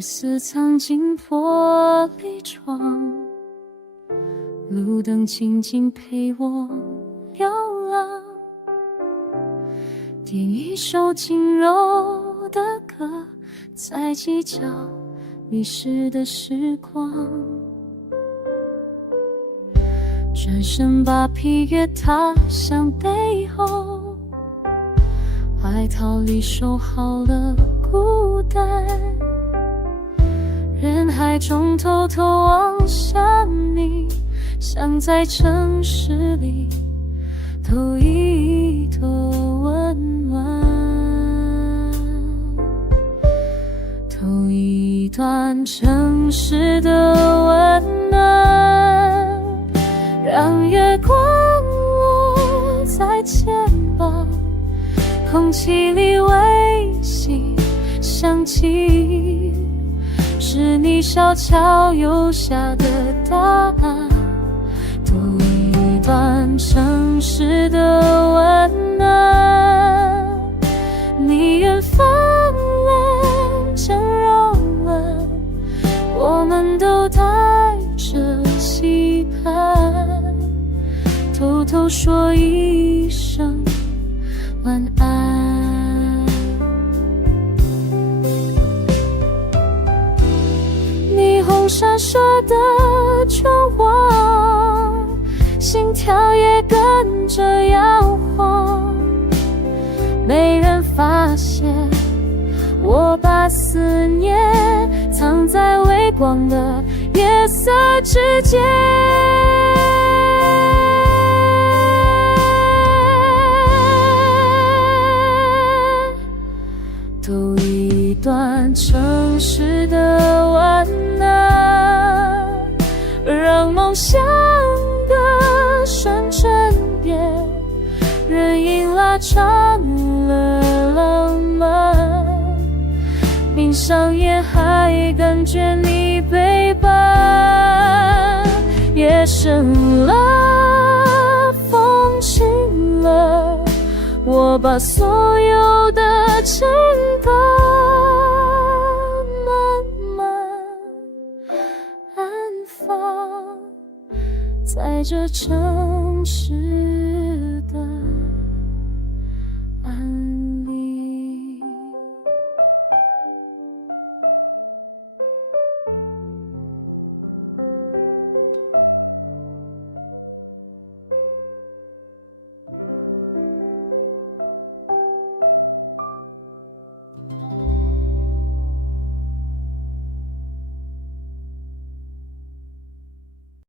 夜色藏进玻璃窗，路灯静静陪我流浪，点一首轻柔的歌，在计较迷失的时光，转身把疲倦踏向背后，外套里收好了孤单，人海中偷偷望向你，像在城市里偷一朵温暖，偷一段城市的温暖，让月光落在肩膀，空气里微细香气，是你小桥游下的答案，偷一段城市的温暖，你远方蓝正柔软，我们都带着期盼，偷偷说一声晚安。霓虹闪烁的窗外，心跳也跟着摇晃，没人发现我把思念藏在微光的夜色之间，偷一段城市的温暖，让梦想的旋转变，人影拉长了浪漫，闭上眼还感觉你陪伴，夜深了，风轻了，我把所有的承担慢慢安放在这城市